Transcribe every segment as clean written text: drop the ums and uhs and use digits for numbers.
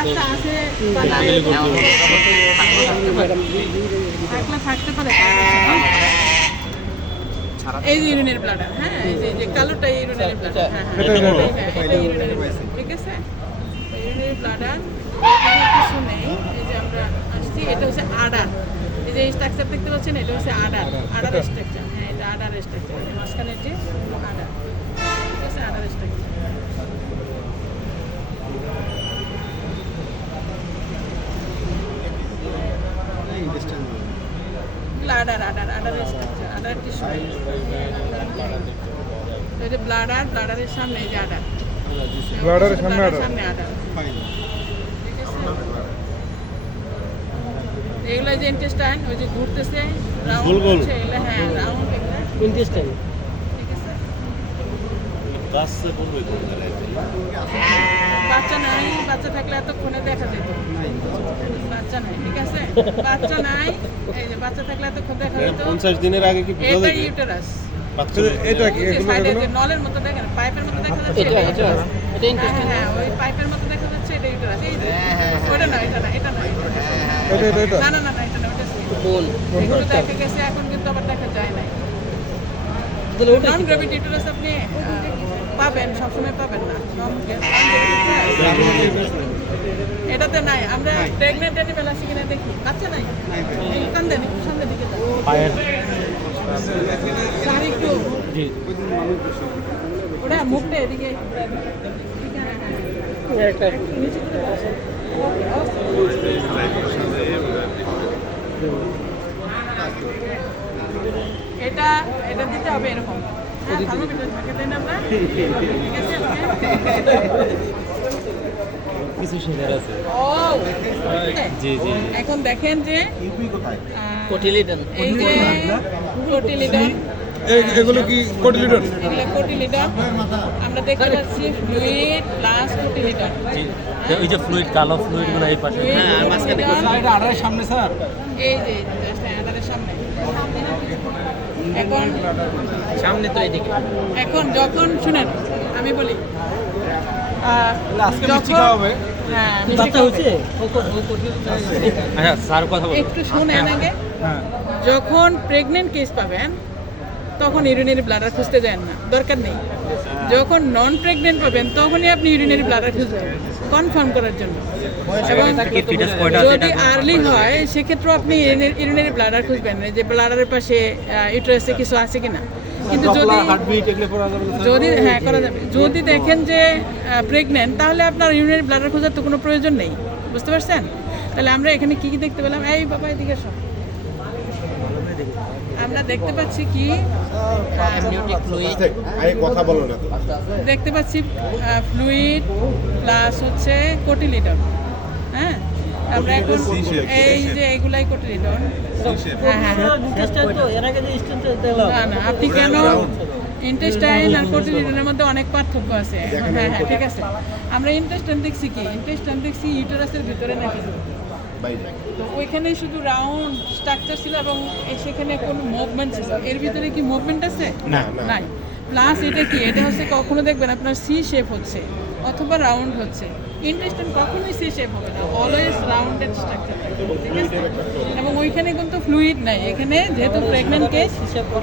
বাচ্চা আছে বা না থাকলে থাকতে পারে। এই যে ইউরিনের ব্লাডার, হ্যাঁ এই যে কালোটা ইউরিনারি ব্লাডার, হ্যাঁ এটা ইউরিনারি ব্লাডার, ঠিক আছে। ইউরিনারি ব্লাডার কিছু নেই। এই যে আমরা আসছি, এটা হচ্ছে আডার। এই যে স্ট্রাকচার দেখতে পাচ্ছেন, এটা হচ্ছে আডার স্ট্রাকচার। হ্যাঁ এটা আডার স্ট্রাকচার, মাঝখানের যে আডার, ঠিক আছে, other structure. Other structure, other tissue. এটা ব্লাডারের সামনে এই যে আডার, ব্লাডারের সামনে আডার, ঠিক আছে। এগুলো যে ইন্টেস্টাইন, ওই যে ঘুরতেছে রাউন্ড হচ্ছে, এগুলো হ্যাঁ রাউন্ড, এগুলো ইন্টেস্টাইন। ঠিক আছে। বাচ্চা নাই, বাচ্চা থাকলে এতক্ষণে দেখা যেত। বাচ্চা নাই, ঠিক আছে, বাচ্চা নাই। এই যে বাচ্চা থাকলে এতক্ষণ দেখা যেত। 50 দিনের আগে কি বোঝা এটা যায়? ইউটেরাস। এটা কি এই যে এগুলো সাইডে এগুলো যে নলের মতো দেখেন, পাইপের মতো দেখা যাচ্ছে, এটা ইন্টেস্টাইন। হ্যাঁ ওই পাইপের মতো দেখা যাচ্ছে, এটা ইউটেরাস। এই যে ওটা না, এটা না, এটা না, এটা না না না না, এটা না, ওটা skin। কোন এগুলো দেখা গেছে, এখন কিন্তু আবার দেখা যায় না। তাহলে ওটা নন গ্র্যাভিটি ইউটেরাস আপনি পাবেন, সবসময় পাবেন না। এটাতে নাই। আমরা প্রেগনেন্ট অ্যানিমেল আছে কিনা দেখি, বাচ্চা নাই, কান দেন একটু সামনের দিকে যান। পায়ের স্যার একটু জি ওটা মুখটা এদিকে, একটা নিচে করে বসেন। ওকে, এটা এটা দিতে হবে এরকম। হ্যাঁ থার্মোমিটার থাকে, তাই না আমরা, ঠিক আছে। কিছু শেয়ার আছে। ও জি জি এখন দেখেন যে কোটিলিডন। এই যে কোটিলিডন, এগুলো কি কোটিলিডন? এগুলো কোটিলিডন। আমরা দেখতে পাচ্ছি ফ্লুইড প্লাস কোটিলিডন। জি ওই যে ফ্লুইড, কালো ফ্লুইডগুলো এই পাশে। হ্যাঁ আর মাঝখানে এটা আড়ার সামনে স্যার। এই যে জাস্ট আদারের সামনে। এখন সামনে তো এদিকে। এখন যখন শুনেন আমি বলি, যখন হ্যাঁ মিষ্টি বাচ্চা খাওয়াবে। হচ্ছে আচ্ছা স্যার কথা বলুন। একটু শুনেন আগে। যখন প্রেগনেন্ট কেস পাবেন তখন ইউরিনারি ব্লাডার খুঁজতে যান না, দরকার নেই। যখন নন প্রেগনেন্ট পাবেন তখনই আপনি ইউরিনারি ব্লাডার খুঁজবেন কনফার্ম করার জন্য। এবং যদি আর্লি হয় সেক্ষেত্রে আপনি ইউরিনারি ব্লাডার খুঁজবেন যে ব্লাডারের পাশে ইউটেরাসে কিছু আছে কিনা। কিন্তু যদি হ্যাঁ করা যাবে, যদি দেখেন যে প্রেগনেন্ট তাহলে আপনার ইউরিনারি ব্লাডার খোঁজার তো কোনো প্রয়োজন নেই, বুঝতে পারছেন? তাহলে আমরা এখানে কি কি দেখতে পেলাম? এই বাবা এদিকে সব আমরা দেখতে পাচ্ছি কি কথা বলো না। দেখতে পাচ্ছি ফ্লুইড প্লাস হচ্ছে কোটিলিডন। হ্যাঁ আমরা এখন এই যে এগুলাই কোটিলিডন। হ্যাঁ হ্যাঁ না না, আপনি কেন ইন্টেস্টাইন আর কোটিলিডনের মধ্যে অনেক পার্থক্য আছে। হ্যাঁ হ্যাঁ ঠিক আছে। আমরা ইন্টেস্টাইন দেখছি কি, ইন্টেস্টাইন দেখছি ইউটেরাসের ভিতরে নাকি, তো ওইখানে শুধু রাউন্ড স্ট্রাকচার ছিল এবং সেখানে কোনো মুভমেন্ট ছিল। এর ভিতরে কি মুভমেন্ট আছে? নাই। প্লাস এটা কি, এটা হচ্ছে কখনো দেখবেন আপনার সি শেপ হচ্ছে অথবা রাউন্ড হচ্ছে। ইন্টেস্টাইন কখনোই সি শেপ হবে না, অলওয়েজ রাউন্ডেড স্ট্রাকচার, ঠিক আছে। এবং ওইখানে কিন্তু ফ্লুইড নাই, এখানে যেহেতু প্রেগনেন্ট কেস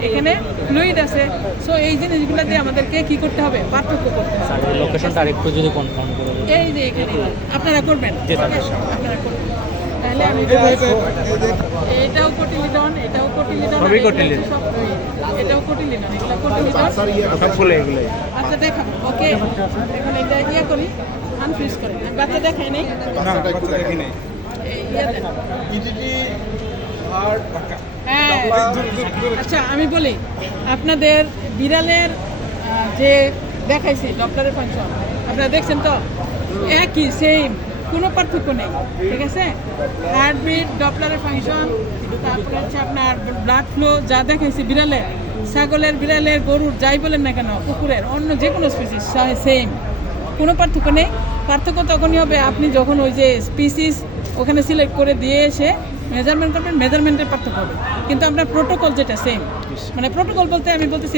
এখানে ফ্লুইড আছে। সো এই জিনিসগুলো দিয়ে আমাদেরকে কি করতে হবে, পার্থক্য করতে হবে। লোকেশনটা আরেকটু যদি কনফার্ম করে দেন। এই যে এখানে আপনারা করবেন, আপনারা করবেন। তাহলে আমি এটাও কোটিলিডন, এটাও কোটিলিডন, সবই কোটিলিডন। এটাও কোটিলিডন, এগুলো কোটিলিডন সবগুলো এগুলো। আচ্ছা দেখাবো। ওকে এখন এটা ইয়ে করি, আনফ্রিজ করি। আমি বাচ্চা দেখাই নেই, না বাচ্চা দেখি নাই। এই ইয়ে দেন। হ্যাঁ আচ্ছা আমি বলি, আপনাদের বিড়ালের যে দেখাইছি ডপলারের ফাংশন আপনারা দেখছেন তো, একই সেম, কোনো পার্থক্য নেই, ঠিক আছে। হার্টবিট, ডপলারের ফাংশন, তারপরে হচ্ছে আপনার ব্লাড ফ্লো যা দেখাইছি বিড়ালের, ছাগলের, বিড়ালের, গরুর, যাই বলেন না কেন, কুকুরের, অন্য যে কোনো স্পিসিস সেম, কোনো পার্থক্য নেই। পার্থক্য তখনই হবে আপনি যখন ওই যে স্পিসিস ওখানে সিলেক্ট করে দিয়ে এসে মেজারমেন্ট করবেন, মেজারমেন্টের পার্থক্য হবে। কিন্তু আপনার প্রোটোকল যেটা সেম, মানে প্রোটোকল বলতে আমি বলতেছি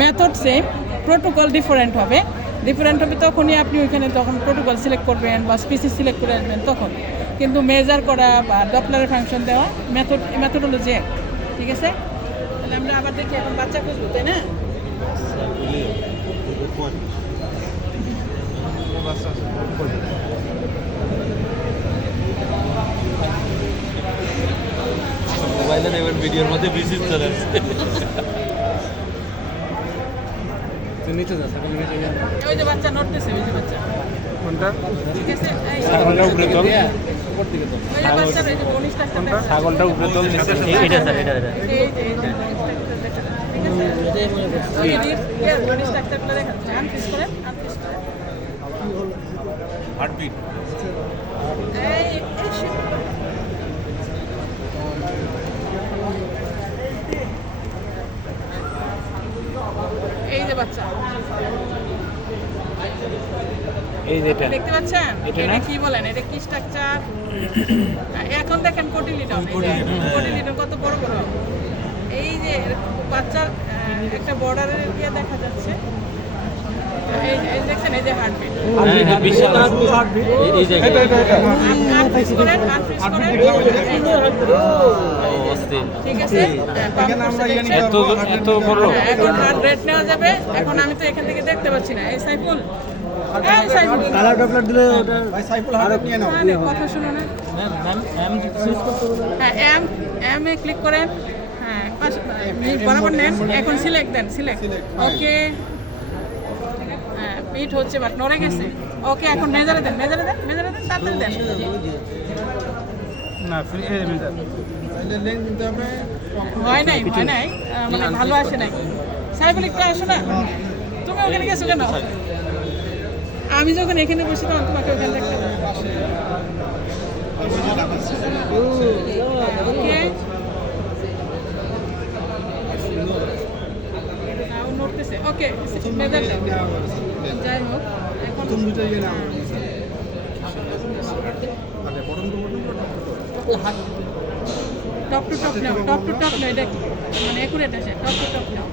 মেথড সেম, প্রোটোকল ডিফারেন্ট হবে। ডিফারেন্ট হবে তখনই আপনি ওইখানে তখন প্রোটোকল সিলেক্ট করবেন বা স্পিসিস সিলেক্ট করে আসবেন তখন। কিন্তু মেজার করা বা ডপলারের ফাংশন দেওয়া মেথডোলজি এক, ঠিক আছে? তাহলে আমরা আবার দেখি এখন বাচ্চা খুঁজবো, তাই না? মোবাইলে এবার ভিডিওর মধ্যে বিজি চলে আসছে। নিচে যা, ছাগল নিচে যা। ওই যে বাচ্চা নড়তেছে, ওই যে বাচ্চা, কোনটা? ঠিক আছে? এই ছাগলটা উপরে তোল। উপর দিকে তো। ওই যে বাচ্চার এই যে বনিশ টাকটা দেখা যাচ্ছে। ছাগলটা উপরে তোল নিচে। এটা স্যার, এটা। এই যে বনিশ টাকটা দেখা যাচ্ছে, ঠিক আছে? ওই যে বনিশ টাকটাগুলো দেখা যাচ্ছে। আনফিস করেন, আনফিস করেন। হার্টবিট। এই এই যে বাচ্চা, এই যে এটা। দেখতে পাচ্ছেন? এটা এটা না? কি বলেন? এটা কি স্ট্রাকচার? এখন দেখেন কোটিলিডন, কোটিলিডন কত বড় বড়। এই যে বাচ্চার একটা বর্ডারের দিয়ে দেখা যাচ্ছে। এই যে দেখছেন, এই যে হার্টবিট। হ্যাঁ, বিশাল এই যে এটা। আনফ্রিজ করেন, আনফ্রিজ করেন। এই যে, অস্থির। ঠিক আছে? এখানে আমরা ইয়ে নিতে এত পারবো, এত বড়। এখন হার্ট রেট নেওয়া যাবে। এখন আমি তো এখান থেকে দেখতে পাচ্ছি না। এই সাইফুল, এই সাইফুল, কালার ডপলার দিলে ওটা ভাই সাইফুল হার্ট নিয়ে নাও। মানে কথা শুনো না। ম্যাম সুইচ করতে বলুন। হ্যাঁ, এম এ ক্লিক করেন। হ্যাঁ, বরাবর নেন। এখন সিলেক্ট দেন, সিলেক্ট। ওকে, হ্যাঁ, পিট হচ্ছে বাট নড়ে গেছে। ওকে, এখন মেজারে দেন, তাড়াতাড়ি দেন। না ফ্রি এ মিটার। তাহলে লেন দিতে হবে। হয় নাই, মানে ভালো আসে নাই। সাইফুল একটু আসো না, তুমি ওখানে গেছো কেন? আমি যখন এখানে বসি তখন তোমাকে ওখানে দেখতে পাবো। ওকে, ও নড়তেছে। ওকে, মেজার দেন। যাই হোক, এখন তুমি দুটো ইয়ে নাও। আরে bottom to top to top নাও, টপ টু টপ নাও। এটা কি মানে একুরেট আছে? টপ টু টপ নাও।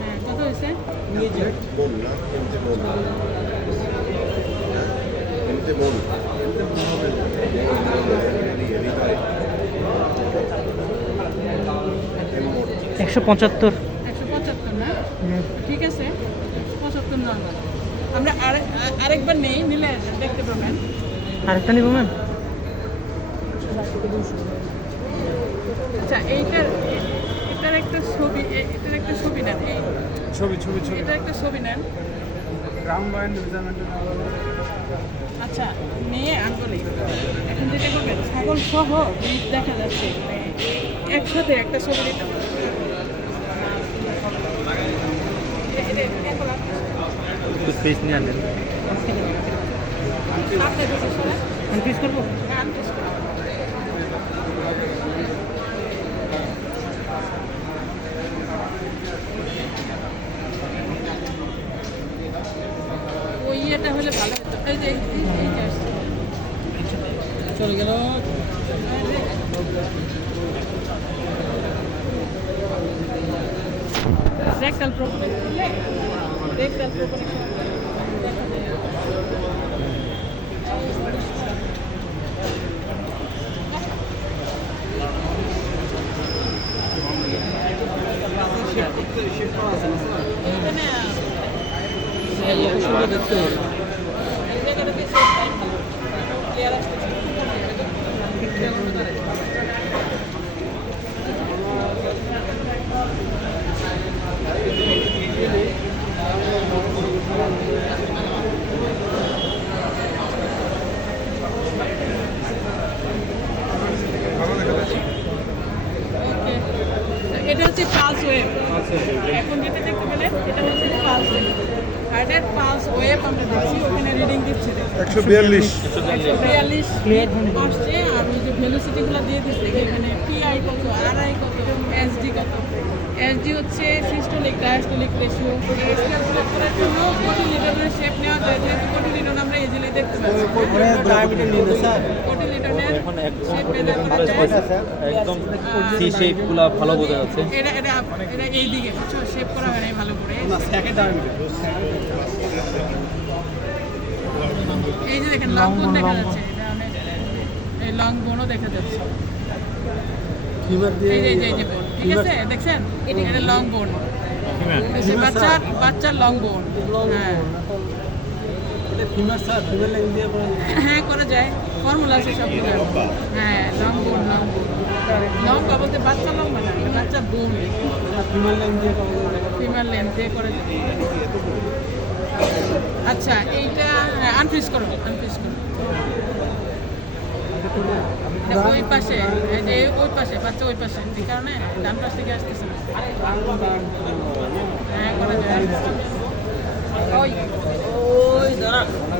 হ্যাঁ, কত হয়েছে? বোন না, এমতে বোন। এমতে বোন। একশো 75। 175 না? ঠিক আছে, 75 নর্মাল। আমরা আরেকবার নেই, নিলে দেখতে পাবেন। আরেকটা নিব ম্যাম। আচ্ছা, এটার একটা ছবি নেন। এই ছবি এটার একটা ছবি নেন। Ground line measurement. আচ্ছা, নিয়ে আঙ্গুলে এখন যেটা করবেন, ছাগল সহ বীজ দেখা যাচ্ছে, মানে একসাথে একটা ছবি দিতে হবে। স্পেস নিয়ে আনেন। কনফিউজ করবো। ওই ইয়েটা হলে ভালো হতো। এই যে এইটা আসছে। চলে গেল। রেক্টাল প্রোপোনেক্ট করলে রেক্টাল প্রোপোনেক্ট দেখা যায়। এখানে এই জায়গাটা দেখতে হবে। এই জায়গাটা বেশি ক্লিয়ার আসতেছে। ওকে, এটা হচ্ছে পালস ওয়েভ। এখন যেটা দেখতে পেলেন এটা হচ্ছে পালস ওয়েভ। হার্টের পালস ওয়েভ আমরা দেখছি, ওখানে রিডিং দিচ্ছে 142 142 আসছে। আর ওই যে ভেলোসিটিগুলো দিয়ে দিচ্ছে, এখানে পিআই কত, আরআই কত, এসডি কত, এসডি হচ্ছে সিস্টোলিক ডায়াস্টোলিক রেশিও। এই স্কেলগুলো করার জন্য কোটিলিডনের শেপ নেওয়া যায়, যেহেতু কোটিলিডন আমরা ইজিলি দেখতে পাচ্ছি। কোটিলিডনের শেপ বের করা যায়। একদম সি শেপগুলো ভালো বোঝা যাচ্ছে। এটা এটা এটা এই দিকে শেপ করা হয় নাই ভালো করে। এই যে দেখেন লং বোন দেখা যাচ্ছে, এটা অনেক এই লং বোনও দেখা যাচ্ছে। এই যে এই যে বোন, ঠিক আছে দেখছেন, এটা লং বোন, বাচ্চার লং বোন। হ্যাঁ হ্যাঁ করা যায়, ফর্মুলা আছে সবগুলো। হ্যাঁ লং বোন, লং বলতে বাচ্চা লং মানে বাচ্চা বোন, ফিমেল লেন্থ দিয়ে করা যায়। আচ্ছা এইটা আনফ্রিজ করো, আনফ্রিজ করো। এটা ওই পাশে, এই যে ওই পাশে বাচ্চা, ওই পাশে, এই কারণে ডান পাশ থেকে আসতেছে না। হ্যাঁ করা যায়।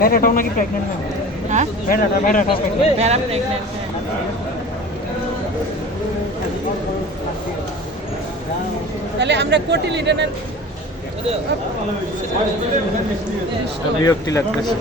ভেড়াটাও নাকি প্রেগনেন্ট না? হ্যাঁ ভেড়াটা বেড়া প্রেগনেন্ট। তাহলে আমরা কোটিলিডনের বিরক্তি লাগতেছে।